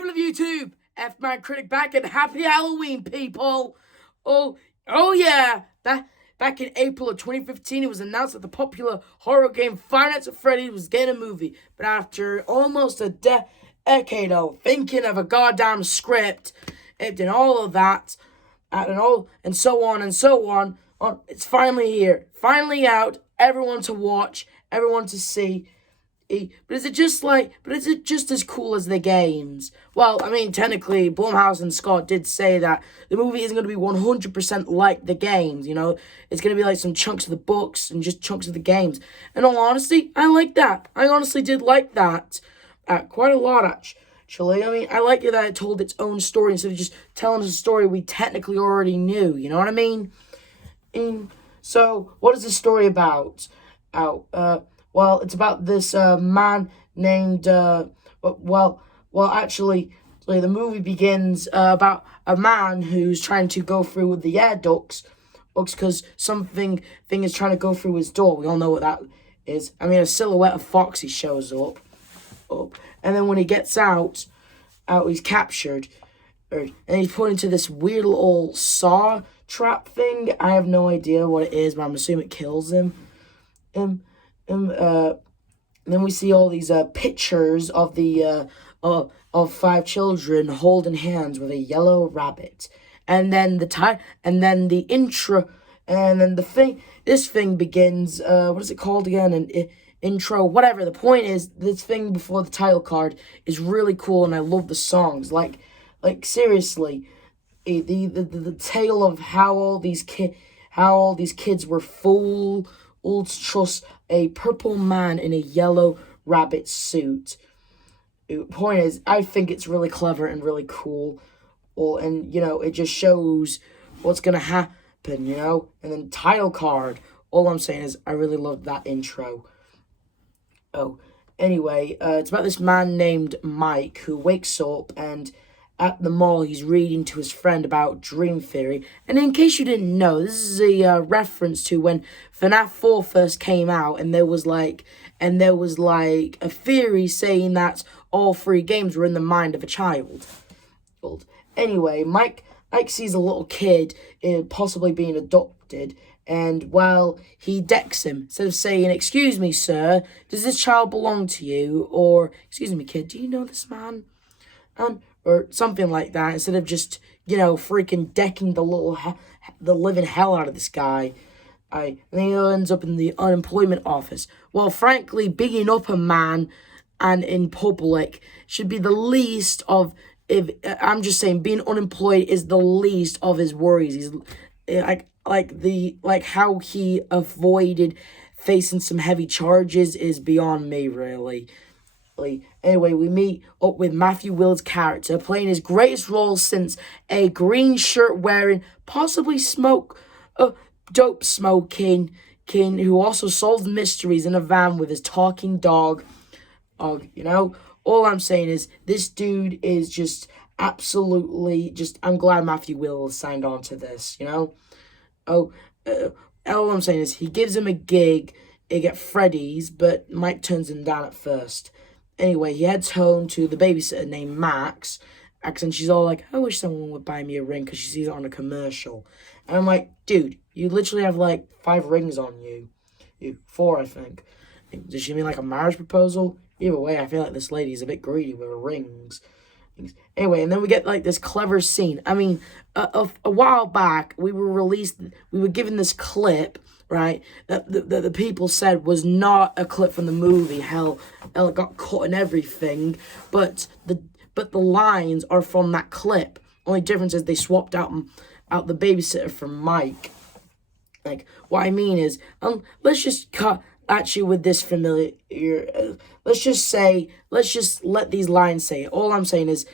People of YouTube, F-Man Critic back and happy Halloween, people! Oh yeah! Back in April of 2015, it was announced that the popular horror game Five Nights at Freddy was getting a movie. But after almost a decade of thinking of a goddamn script, and all of that, and so on, it's finally here. Finally out, everyone to watch, everyone to see. But is it just as cool as the games? Well, I mean, technically, Blumhouse and Scott did say that the movie isn't going to be 100% like the games, you know? It's going to be like some chunks of the books and just chunks of the games. In all honesty, I like that. I honestly did like that quite a lot, actually. I mean, I liked it that it told its own story instead of just telling us a story we technically already knew, you know what I mean? So, what is this story about? Well, it's about this man named, actually, the movie begins about a man who's trying to go through with the air ducts because thing is trying to go through his door. We all know what that is. I mean, a silhouette of Foxy shows up, and then when he gets out, he's captured, and he's put into this weird little saw trap thing. I have no idea what it is, but I'm assuming it kills him. And then we see all these pictures of the of 5 children holding hands with a yellow rabbit, and then the intro, and then this thing begins. What is it called again? An intro, whatever. The point is, this thing before the title card is really cool, and I love the songs. Like seriously, the tale of how all these kids were fooled to trust a purple man in a yellow rabbit suit. The point is, I think it's really clever and really cool. And, you know, it just shows what's going to happen, you know? And then title card. All I'm saying is, I really loved that intro. Anyway, it's about this man named Mike who wakes up and at the mall, he's reading to his friend about dream theory. And in case you didn't know, this is a reference to when FNAF 4 first came out, and there was like a theory saying that all 3 games were in the mind of a child. Anyway, Mike sees a little kid possibly being adopted, and well, he decks him instead of saying, "Excuse me, sir, does this child belong to you?" or "Excuse me, kid, do you know this man?" Or something like that, instead of just, you know, freaking decking the living hell out of this guy. And then he ends up in the unemployment office. Well, frankly, bigging up a man and in public should be the least of, I'm just saying, being unemployed is the least of his worries. He's like how he avoided facing some heavy charges is beyond me, really. Anyway, we meet up with Matthew Willard's character, playing his greatest role since a green shirt wearing, possibly dope smoking king who also solves mysteries in a van with his talking dog. You know, all I'm saying is this dude is just absolutely I'm glad Matthew Willard signed on to this, you know? All I'm saying is he gives him a gig at Freddy's, but Mike turns him down at first. Anyway, he heads home to the babysitter named Max, and she's all like, "I wish someone would buy me a ring," because she sees it on a commercial. And I'm like, dude, you literally have like 5 rings on you. 4, I think. Does she mean like a marriage proposal? Either way, I feel like this lady's a bit greedy with her rings. Anyway, and then we get like this clever scene. I mean, a while back, we were given this clip, right, that the people said was not a clip from the movie. Hell, it got cut and everything, but the lines are from that clip. Only difference is they swapped out the babysitter for Mike. Like, what I mean is, let's just cut at you with this familiar. Let's just let these lines say it. All I'm saying is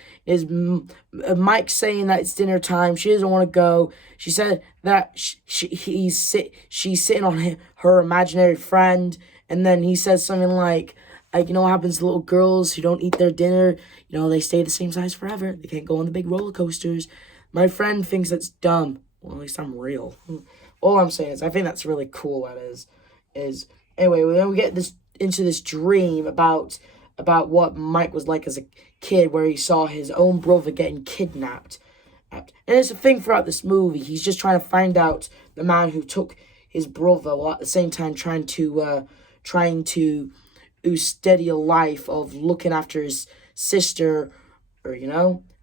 Mike saying that it's dinner time. She doesn't want to go. She said that she's sitting on her imaginary friend, and then he says something like, you know what happens to little girls who don't eat their dinner? You know, they stay the same size forever. They can't go on the big roller coasters. My friend thinks that's dumb. Well, at least I'm real. All I'm saying is I think that's really cool. That is anyway. Then we get into this dream about about what Mike was like as a kid, where he saw his own brother getting kidnapped. And it's a thing throughout this movie. He's just trying to find out the man who took his brother, while at the same time trying to steady a life of looking after his sister, or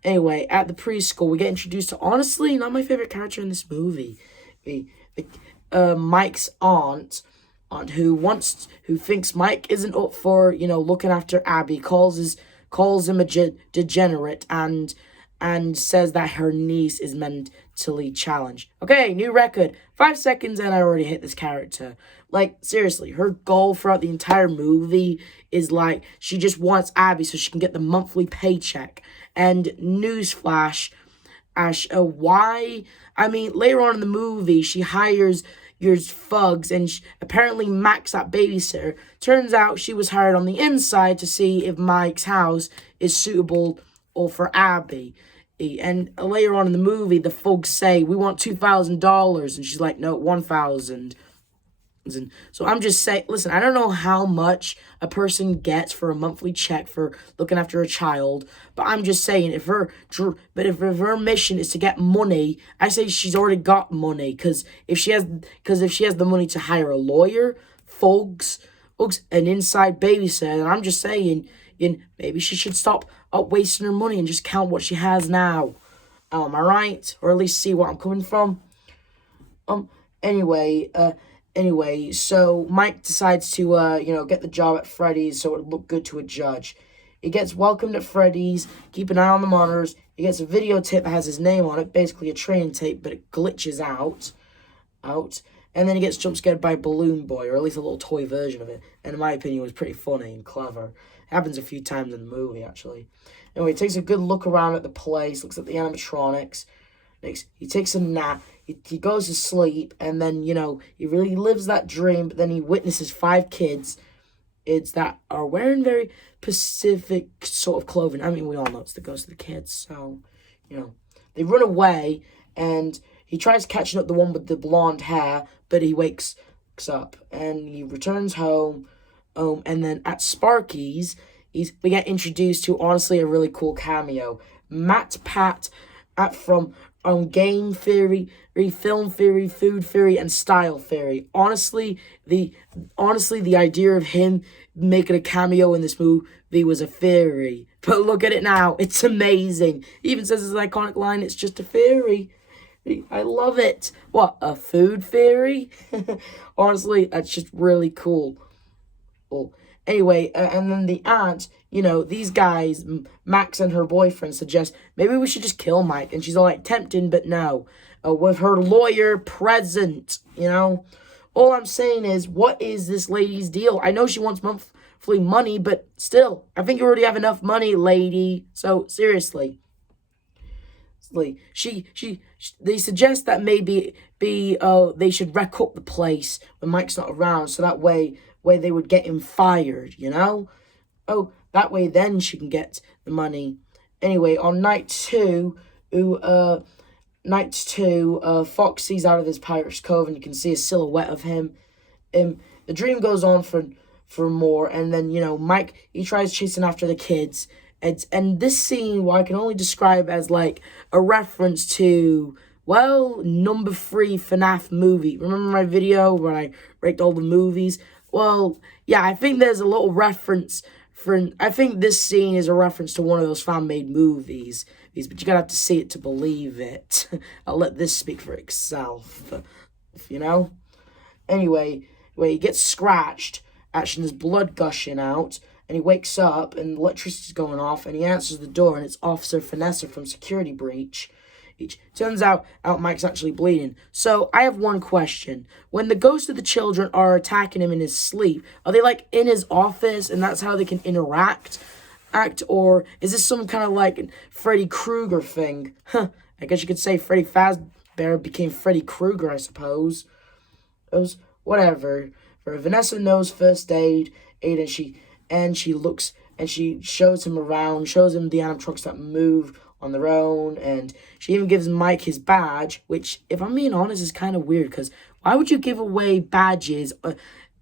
Anyway, at the preschool, we get introduced to, honestly, not my favorite character in this movie, Mike's aunt who thinks Mike isn't up for looking after Abby, calls him a degenerate, and says that her niece is mentally challenged. Okay, new record. 5 seconds and I already hit this character. Like, seriously, her goal throughout the entire movie is, like, she just wants Abby so she can get the monthly paycheck. And newsflash, why? I mean, later on in the movie, she hires your thugs, and apparently Max, that babysitter, turns out she was hired on the inside to see if Mike's house is suitable or for Abby. And later on in the movie, the thugs say, we want $2,000, and she's like, no, 1,000. So I'm just saying, listen, I don't know how much a person gets for a monthly check for looking after a child, but I'm just saying, if her mission is to get money, I say she's already got money, because if she has the money to hire a lawyer, thugs, an inside babysitter, then I'm just saying, maybe she should stop wasting her money and just count what she has now. Am I right? Or at least see where I'm coming from. Anyway, so Mike decides to, get the job at Freddy's so it would look good to a judge. He gets welcomed at Freddy's, keep an eye on the monitors. He gets a videotape that has his name on it, basically a training tape, but it glitches out. And then he gets jump scared by Balloon Boy, or at least a little toy version of it. And in my opinion, it was pretty funny and clever. It happens a few times in the movie, actually. Anyway, he takes a good look around at the place, looks at the animatronics. Next, he takes a nap. He goes to sleep, and then, he really lives that dream, but then he witnesses 5 kids that are wearing very specific sort of clothing. I mean, we all know it's the ghost of the kids, so, they run away, and he tries catching up the one with the blonde hair, but he wakes up, and he returns home, and then at Sparky's, we get introduced to, honestly, a really cool cameo. Matt Pat from Game Theory, Film Theory, Food Theory, and Style Theory. Honestly, the idea of him making a cameo in this movie was a theory. But look at it now. It's amazing. He even says his iconic line, it's just a theory. I love it. What, a food theory? Honestly, that's just really cool. Well, anyway, and then the aunt, these guys, Max and her boyfriend, suggest maybe we should just kill Mike. And she's all like, tempting, but no. With her lawyer present, All I'm saying is, what is this lady's deal? I know she wants monthly money, but still, I think you already have enough money, lady. So, seriously. They suggest that maybe they should wreck up the place when Mike's not around, so that way they would get him fired, Oh, that way then she can get the money. Anyway, on night two, Foxy's out of his pirate's cove, and you can see a silhouette of him. The dream goes on for more, and then, Mike, he tries chasing after the kids. And this scene, what I can only describe as, like, a reference to, number 3 FNAF movie. Remember my video when I ranked all the movies? Well, yeah, I think there's a little reference I think this scene is a reference to one of those fan-made movies. But you gotta have to see it to believe it. I'll let this speak for itself. Anyway, he gets scratched. Actually, there's blood gushing out. And he wakes up, and electricity's going off, and he answers the door, and it's Officer Vanessa from Security Breach. Turns out Mike's actually bleeding. So, I have one question. When the ghosts of the children are attacking him in his sleep, are they, like, in his office, and that's how they can act, or is this some kind of, like, Freddy Krueger thing? I guess you could say Freddy Fazbear became Freddy Krueger, I suppose. Whatever. Vanessa knows first aid, and she looks, and she shows him around, shows him the animatronics that move on their own, and she even gives Mike his badge, which, if I'm being honest, is kind of weird, because why would you give away badges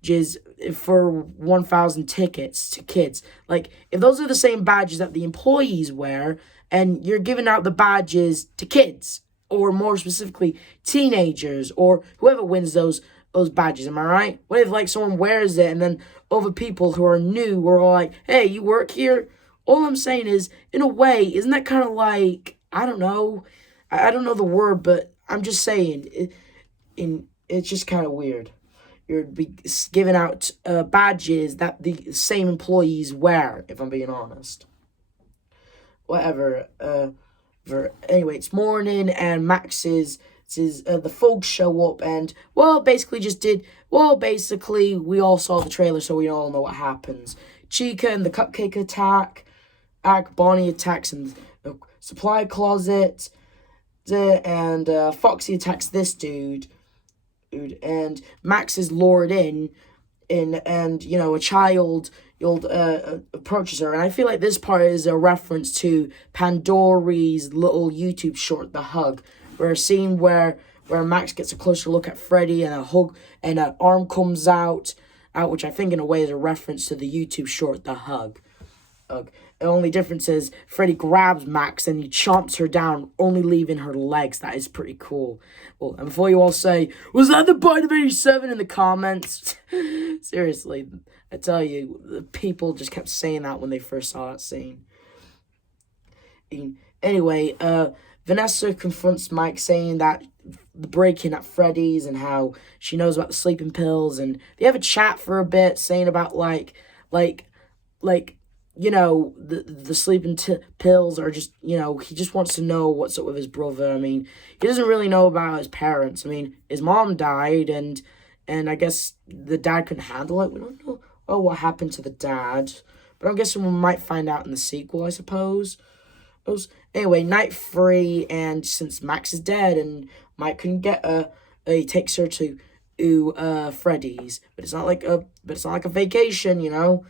badges for 1,000 tickets to kids. Like, if those are the same badges that the employees wear, and you're giving out the badges to kids, or more specifically, teenagers, or whoever wins those badges, am I right? What if, like, someone wears it, and then other people who are new are all like, hey, you work here? All I'm saying is, in a way, isn't that kind of like, I don't know, I don't know the word, but I'm just saying, it's just kind of weird. You're be giving out badges that the same employees wear, if I'm being honest. Whatever. Anyway, it's morning, and the folks show up, and, basically, we all saw the trailer, so we all know what happens. Chica and the cupcake attack, Bonnie attacks in the supply closet, and Foxy attacks this dude, and Max is lured in, and a child approaches her, and I feel like this part is a reference to Pandora's little YouTube short, The Hug, where a scene where Max gets a closer look at Freddy, and a hug, and an arm comes out, which I think in a way is a reference to the YouTube short, The Hug. The only difference is Freddy grabs Max and he chomps her down, only leaving her legs. That is pretty cool. Well, and before you all say, was that the Bite of 87 in the comments? Seriously, I tell you, the people just kept saying that when they first saw that scene. Anyway, Vanessa confronts Mike, saying that the break-in at Freddy's and how she knows about the sleeping pills, and they have a chat for a bit, saying about the sleeping pills are just, he just wants to know what's up with his brother. I mean, he doesn't really know about his parents. I mean, his mom died, and I guess the dad couldn't handle it. We don't know what happened to the dad, but I'm guessing we might find out in the sequel, I suppose. Anyway, night 3, and since Max is dead and Mike couldn't get he takes her to Freddy's, but it's not like a vacation,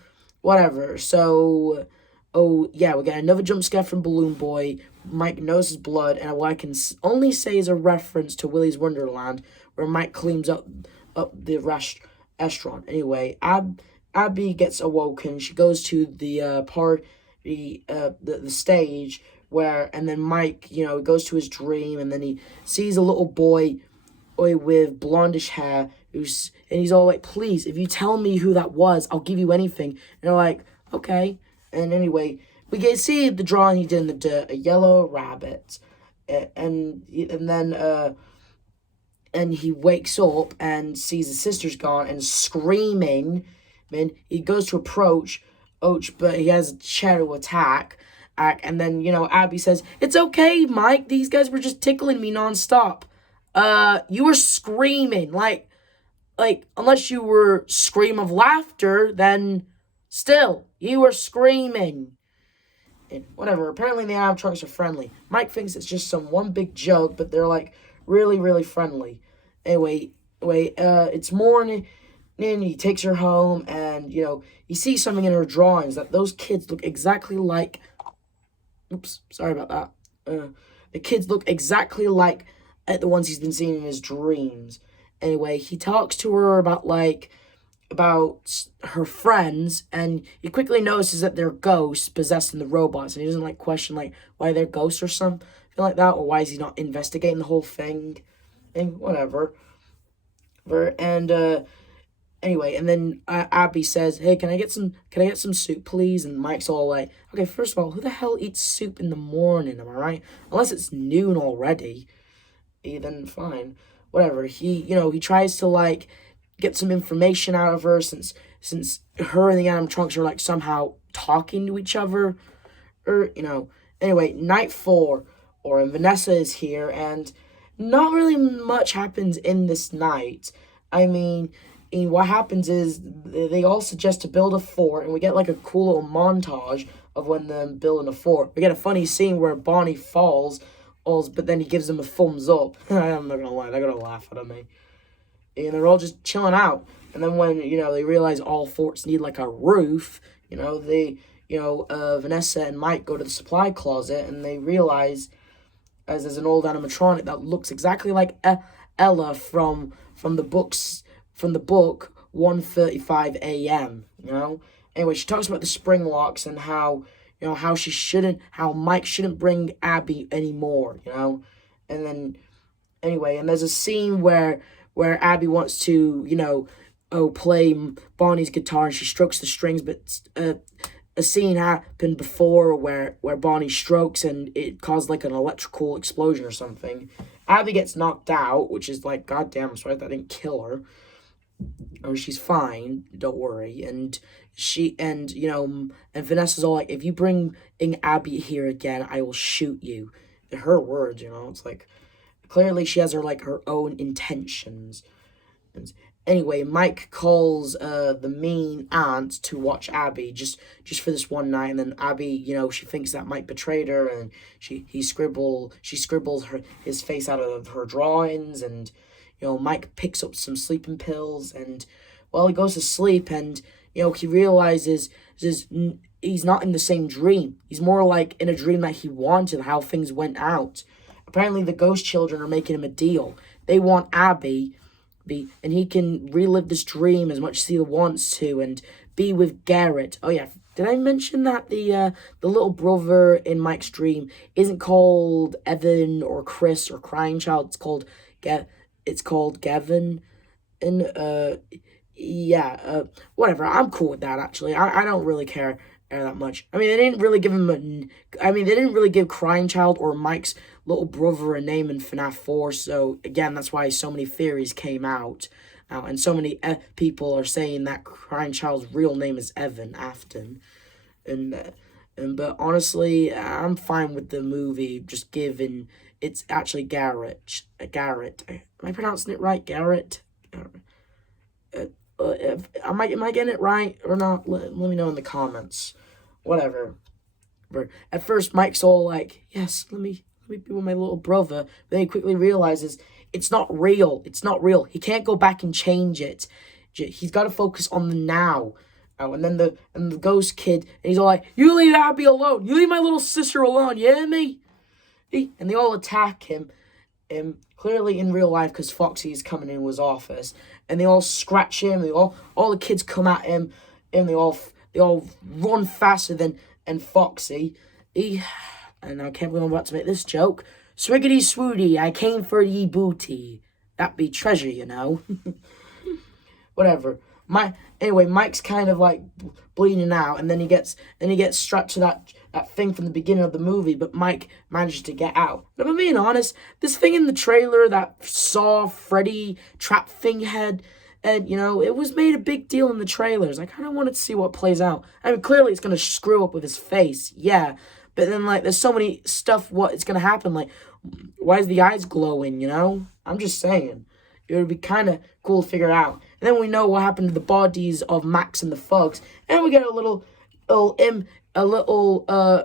whatever. So, we get another jump scare from Balloon Boy. Mike knows his blood, and what I can only say is a reference to Willy's Wonderland, where Mike cleans up the restaurant. Anyway, Abby gets awoken. She goes to the party, the stage, and then Mike, goes to his dream, and then he sees a little boy with blondish hair, and he's all like, please, if you tell me who that was, I'll give you anything. And they're like, okay. And anyway, we can see the drawing he did in the dirt, a yellow rabbit. And he wakes up and sees his sister's gone and screaming. Man, he goes to approach, but he has a shadow attack. And then, Abby says, it's okay, Mike. These guys were just tickling me nonstop. You were screaming, like, unless you were scream of laughter, then still, you were screaming. And whatever, apparently the animatronics are friendly. Mike thinks it's just one big joke, but they're, like, really, really friendly. Anyway, it's morning, and he takes her home, and, he sees something in her drawings, that those kids look exactly like, oops, sorry about that. The kids look exactly like the ones he's been seeing in his dreams. Anyway, he talks to her about her friends, and he quickly notices that they're ghosts possessing the robots, and he doesn't question why they're ghosts or something like that, or why is he not investigating the whole thing, and whatever. And anyway, and then Abby says, hey, can I get some soup, please? And Mike's all like, okay, first of all, who the hell eats soup in the morning, am I right? Unless it's noon already, then fine. Whatever. He tries to, get some information out of her, since her and the animatronics are, somehow talking to each other. Anyway, night 4, and Vanessa is here, and not really much happens in this night. I mean, what happens is they all suggest to build a fort, and we get, a cool little montage of when them building a fort. We get a funny scene where Bonnie falls, but then he gives them a thumbs up. I'm not gonna lie, they're gonna laugh at me. And they're all just chilling out. And then when, they realize all forts need, a roof, Vanessa and Mike go to the supply closet, and they realize, as there's an old animatronic that looks exactly like Ella from the book 1:35 a.m., you know? Anyway, she talks about the spring locks and how, how Mike shouldn't bring Abby anymore, you know? And then, anyway, and there's a scene where Abby wants to, play Bonnie's guitar, and she strokes the strings, but a scene happened before where Bonnie strokes and it caused like an electrical explosion or something. Abby gets knocked out, which is like, goddamn, I'm sorry that didn't kill her. Or she's fine, don't worry. And Vanessa's all like, if you bring in Abby here again, I will shoot you. Her words, it's like, clearly she has her own intentions. And anyway, Mike calls the mean aunt to watch Abby just for this one night, and then Abby, she thinks that Mike betrayed her, and she scribbles his face out of her drawings, and Mike picks up some sleeping pills, and he goes to sleep, and he realizes he's not in the same dream. He's more like in a dream that he wanted, how things went out. Apparently, the ghost children are making him a deal. They want Abby, and he can relive this dream as much as he wants to, and be with Garrett. Oh yeah, did I mention that the little brother in Mike's dream isn't called Evan or Chris or Crying Child? It's called Gavin, and whatever. I'm cool with that, actually. I don't really care that much. I mean, they didn't really give Crying Child or Mike's little brother a name in FNAF 4, so again, that's why so many theories came out, and so many people are saying that Crying Child's real name is Evan Afton, but honestly, I'm fine with the movie just given it's actually Garrett. Am I pronouncing it right? Garrett? Am I getting it right or not? Let me know in the comments. Whatever. At first, Mike's all like, yes, let me be with my little brother. But then he quickly realizes it's not real. It's not real. He can't go back and change it. He's got to focus on the now. And then the ghost kid, and he's all like, you leave Abby alone. You leave my little sister alone. You hear me? And they all attack him. Clearly in real life, because Foxy is coming in his office, and they all scratch him. All the kids come at him, and they all run faster than Foxy. And I can't believe I'm about to make this joke. Swiggity swooty, I came for ye booty. That be treasure, Whatever. Mike's kind of like bleeding out, and then he gets strapped to that thing from the beginning of the movie, but Mike manages to get out. But if I'm being honest, this thing in the trailer, that saw Freddy trap thing head, and it was made a big deal in the trailers. I kind of wanted to see what plays out. I mean, clearly it's gonna screw up with his face, yeah. But then there's so many stuff. What is gonna happen? Why is the eyes glowing? I'm just saying. It would be kind of cool to figure out. And then we know what happened to the bodies of Max and the Thugs, and we get a little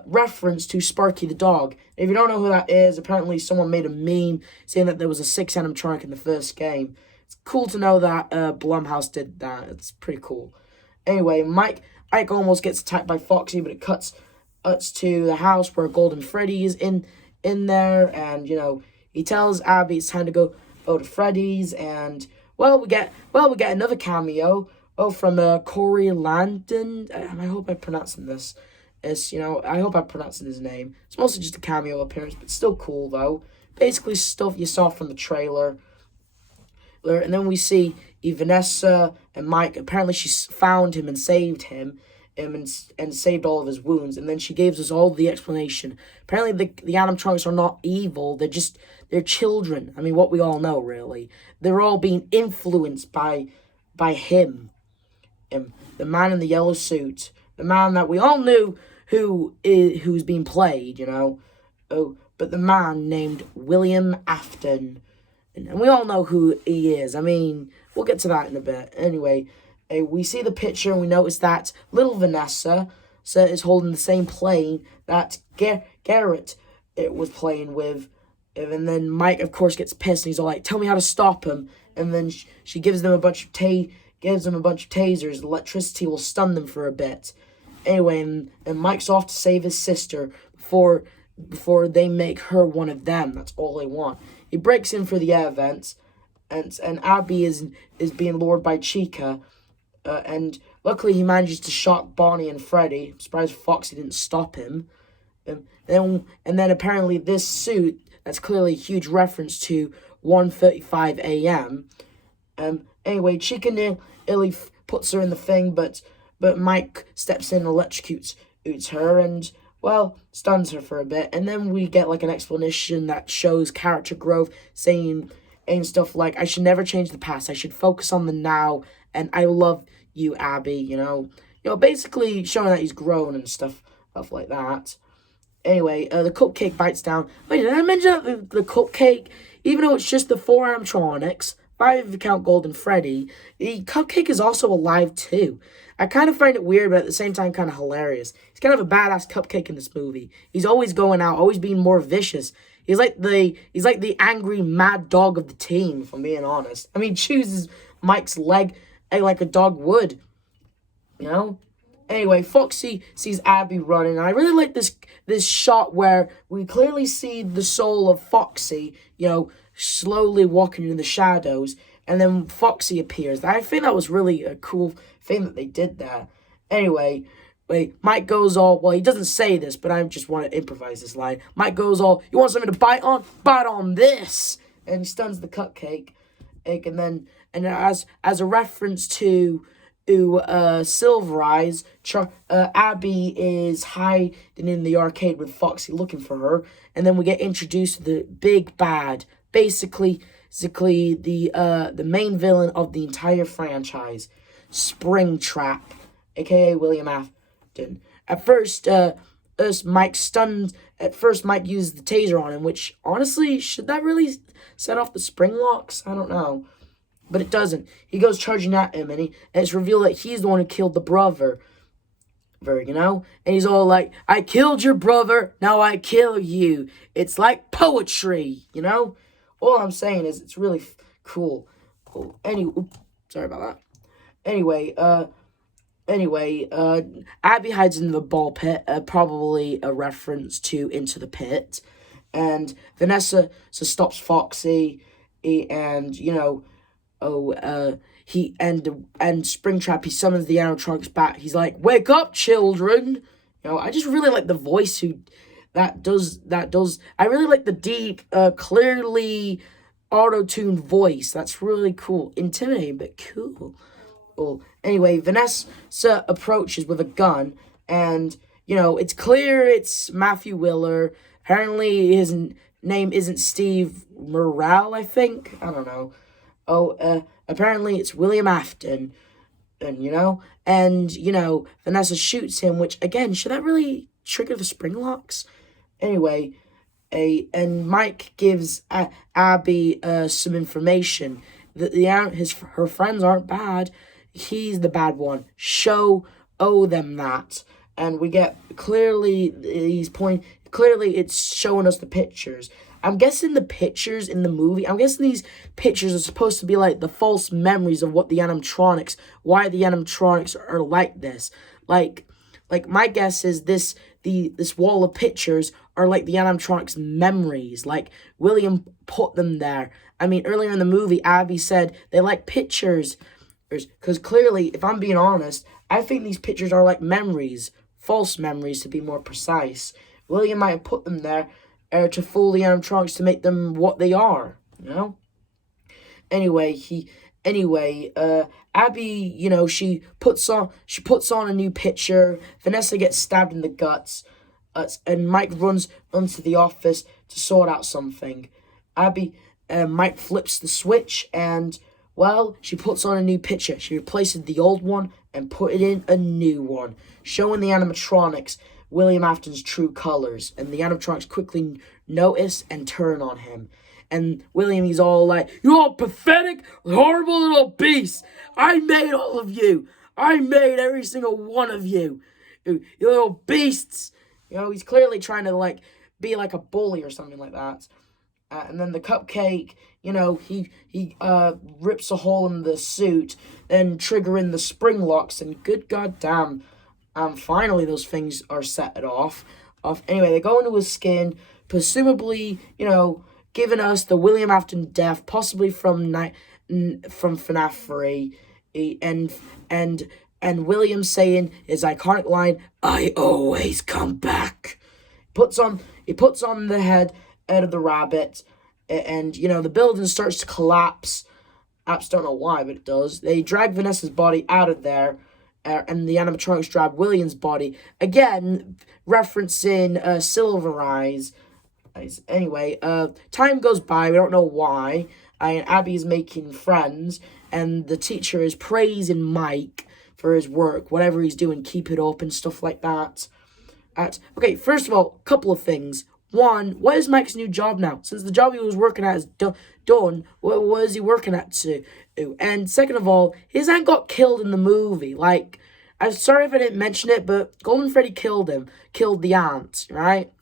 reference to Sparky the dog. If you don't know who that is, apparently someone made a meme saying that there was a 6 animatronic in the first game. It's cool to know that Blumhouse did that. It's pretty cool. Anyway, Ike almost gets attacked by Foxy, but it cuts to the house where Golden Freddy is in there, and he tells Abby it's time to go to Freddy's, and we get another cameo from Corey Landon. I hope I'm pronouncing this. I hope I'm pronouncing his name. It's mostly just a cameo appearance, but still cool though. Basically stuff you saw from the trailer. And then we see Vanessa and Mike. Apparently she found him and saved him, and saved all of his wounds. And then she gives us all the explanation. Apparently the animatronics are not evil. They're children. I mean, what we all know, really. They're all being influenced by him. The man in the yellow suit. The man that we all knew who's being played, but the man named William Afton. And we all know who he is. I mean, we'll get to that in a bit. Anyway, we see the picture and we notice that little Vanessa is holding the same plane that Garrett was playing with. And then Mike, of course, gets pissed and he's all like, tell me how to stop him. And then she gives them a bunch of tasers. Electricity will stun them for a bit. Anyway, and Mike's off to save his sister before they make her one of them. That's all they want. He breaks in for the air vents, and Abby is being lured by Chica, and luckily he manages to shock Bonnie and Freddy. I'm surprised Foxy didn't stop him. And then apparently this suit, that's clearly a huge reference to 1:35 a.m. Anyway, Chicken Illy puts her in the thing, but Mike steps in and electrocutes her and, well, stuns her for a bit. And then we get, like, an explanation that shows character growth, saying stuff like, I should never change the past, I should focus on the now, and I love you, Abby, you know, basically showing that he's grown and stuff like that. Anyway, the cupcake bites down. Wait, did I mention that the cupcake, even though it's just the 4 animatronics, 5 if you count Golden Freddy, the cupcake is also alive too. I kind of find it weird, but at the same time kind of hilarious. He's kind of a badass cupcake in this movie. He's always going out, always being more vicious. He's like the angry mad dog of the team, if I'm being honest. I mean, chooses Mike's leg like a dog would, you know? Anyway, Foxy sees Abby running, and I really like this shot where we clearly see the soul of Foxy, slowly walking in the shadows, and then Foxy appears. I think that was really a cool thing that they did there. Anyway, Mike goes all, well, he doesn't say this, but I just want to improvise this line. Mike goes all, you want something to bite on? Bite on this! And he stuns the cupcake. And as a reference to Silver Eyes, Abby is hiding in the arcade with Foxy looking for her, and then we get introduced to the big bad, basically the main villain of the entire franchise, Springtrap, aka William Afton. At first Mike uses the taser on him, which honestly, should that really set off the spring locks? I don't know. But it doesn't. He goes charging at him, and it's revealed that he's the one who killed the brother. And he's all like, I killed your brother, now I kill you. It's like poetry, All I'm saying is it's really cool. Sorry about that. Anyway, Abby hides in the ball pit, probably a reference to Into the Pit. And Vanessa stops Foxy, and, Springtrap, he summons the animatronics back. He's like, wake up, children! I just really like the voice that does. I really like the deep, clearly auto-tuned voice. That's really cool. Intimidating, but cool. Well, anyway, Vanessa approaches with a gun, and, it's clear it's Matthew Willer. Apparently, his name isn't Steve Morale, I think. I don't know. Apparently it's William Afton, and, Vanessa shoots him, which, again, should that really trigger the spring locks? Anyway, and Mike gives Abby some information that her friends aren't bad. He's the bad one. Owe them that. And we get clearly it's showing us the pictures. I'm guessing the pictures in the movie, these pictures are supposed to be like the false memories of why the animatronics are like this. Like my guess is this wall of pictures are like the animatronics' memories. Like, William put them there. I mean, earlier in the movie, Abby said they like pictures. Because clearly, if I'm being honest, I think these pictures are like memories. False memories, to be more precise. William might have put them there to fool the animatronics to make them what they are, Anyway, Abby, she puts on a new picture. Vanessa gets stabbed in the guts, and Mike runs onto the office to sort out something. Mike flips the switch, and, well, she puts on a new picture. She replaces the old one and put it in a new one, showing the animatronics William Afton's true colors, and the animatronics quickly notice and turn on him. And William, he's all like, you all pathetic, horrible little beasts. I made all of you. I made every single one of you. You little beasts. He's clearly trying to, be like a bully or something like that. And then the cupcake, he rips a hole in the suit, then triggering the spring locks, and good goddamn, finally those things are set off. Anyway, they go into his skin, presumably, giving us the William Afton death, possibly from FNAF 3. and and William saying his iconic line, "I always come back." He puts on the head of the rabbit, and you know the building starts to collapse. I just don't know why, but it does. They drag Vanessa's body out of there, and the animatronics drag William's body again, referencing Silver Eyes. Anyway, time goes by. We don't know why. And Abby is making friends, and the teacher is praising Mike for his work, whatever he's doing, keep it up and stuff like that. Okay, first of all, a couple of things. One, what is Mike's new job now? Since the job he was working at is done, what is he working at to? And second of all, his aunt got killed in the movie. Like, I'm sorry if I didn't mention it, but Golden Freddy killed the aunt, right?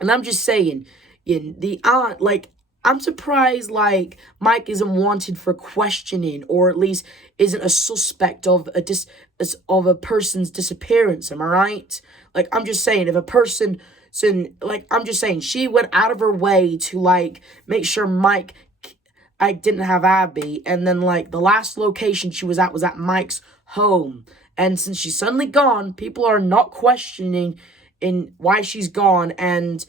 And I'm just saying, the aunt, like, I'm surprised, like, Mike isn't wanted for questioning, or at least isn't a suspect of a person's disappearance. Am I right? Like, I'm just saying, if a person, I'm just saying, she went out of her way to, like, make sure Mike, I didn't have Abby, and then, like, the last location she was at Mike's home. And since she's suddenly gone, people are not questioning in why she's gone, and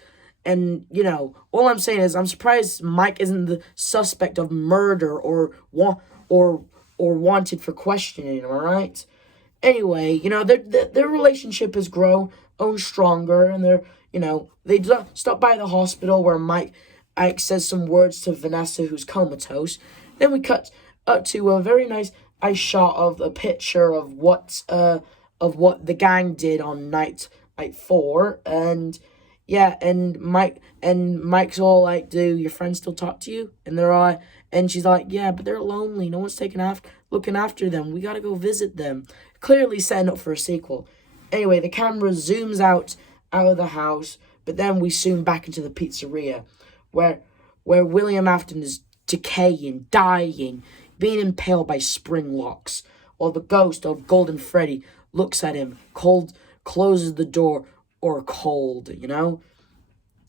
you know, all I'm saying is I'm surprised Mike isn't the suspect of murder or wanted for questioning. All right. Anyway, you know, their relationship has grown stronger, and they stop by the hospital where Ike says some words to Vanessa, who's comatose. Then we cut up to a very nice shot of a picture of what the gang did on night 4, and yeah, and Mike's all like, "Do your friends still talk to you?" And they're all, and she's like, "Yeah, but they're lonely. No one's looking after them. We gotta go visit them." Clearly setting up for a sequel. Anyway, the camera zooms out of the house, but then we zoom back into the pizzeria, where William Afton is decaying, dying, being impaled by spring locks, while the ghost of Golden Freddy looks at him, closes the door, or cold, you know?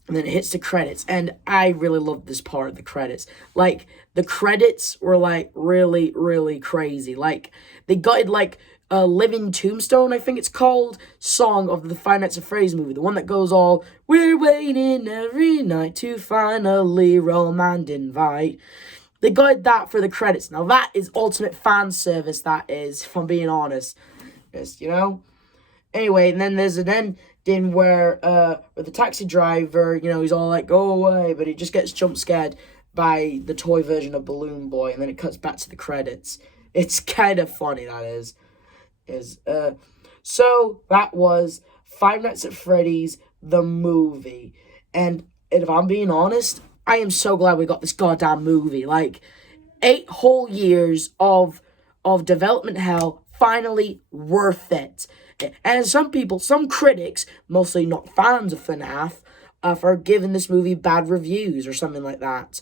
And then it hits the credits, and I really loved this part of the credits. Like, the credits were, like, really, really crazy. Like, they got, like, a Living Tombstone, I think it's called, song of the Five Nights at Freddy's movie. The one that goes all, "We're waiting every night to finally roam and invite." They got that for the credits. Now, that is ultimate fan service, that is, if I'm being honest. Yes, you know? Anyway, and then there's an ending where the taxi driver, you know, he's all like, "Go away," but he just gets jump scared by the toy version of Balloon Boy, and then it cuts back to the credits. It's kind of funny, that is. So that was Five Nights at Freddy's, the movie. And if I'm being honest, I am so glad we got this goddamn movie. Like, 8 whole years of development hell, finally worth it. And some critics, mostly not fans of FNAF, for giving this movie bad reviews or something like that.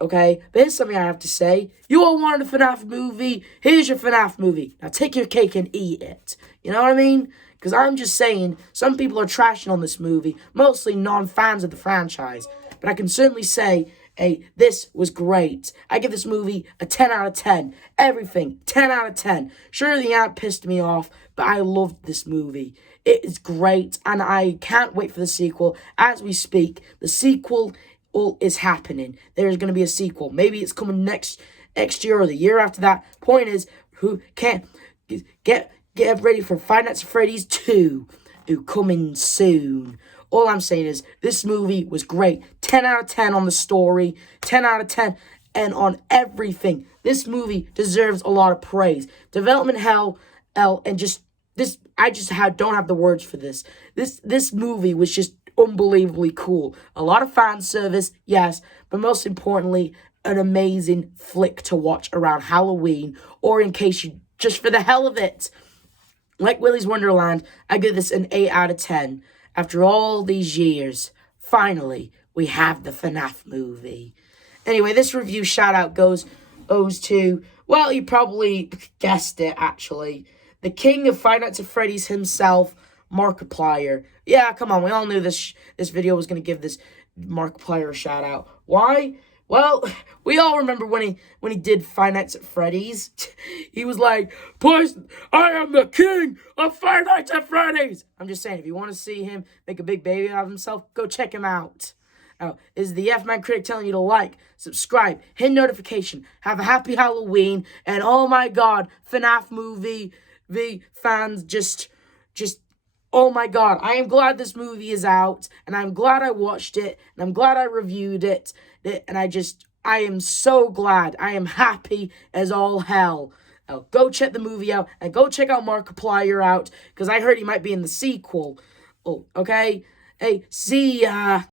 Okay, but here's something I have to say. You all wanted a FNAF movie. Here's your FNAF movie. Now take your cake and eat it. You know what I mean? Because I'm just saying, some people are trashing on this movie, mostly non-fans of the franchise. But I can certainly say, hey, this was great. I give this movie a 10 out of 10. Everything, 10 out of 10. Sure, the aunt pissed me off, but I loved this movie. It is great, and I can't wait for the sequel. As we speak, the sequel is happening. There's going to be a sequel. Maybe it's coming next year or the year after that. Point is, who can't get ready for Five Nights at Freddy's 2, coming soon. All I'm saying is, this movie was great. 10 out of 10 on the story. 10 out of 10 and on everything. This movie deserves a lot of praise. Development hell, and just this, don't have the words for this. This movie was just unbelievably cool. A lot of fan service, yes, but most importantly, an amazing flick to watch around Halloween, or in case you, just for the hell of it. Like Willy's Wonderland, I give this an 8 out of 10. After all these years, finally, we have the FNAF movie. Anyway, this review shout-out goes to, well, you probably guessed it, actually. The king of Five Nights at Freddy's himself, Markiplier. Yeah, come on, we all knew this video was going to give this Markiplier a shout-out. Why? Well, we all remember when he did Five Nights at Freddy's. He was like, "Boys, I am the king of Five Nights at Freddy's." I'm just saying, if you want to see him make a big baby out of himself, go check him out. Is the F-Man Critic telling you to like, subscribe, hit notification, have a happy Halloween, and oh my God, FNAF movie, the fans just oh my God, I am glad this movie is out, and I'm glad I watched it, and I'm glad I reviewed it, and I am so glad. I am happy as all hell. Go check the movie out, and go check out Markiplier out, because I heard he might be in the sequel. Oh, okay? Hey, see ya!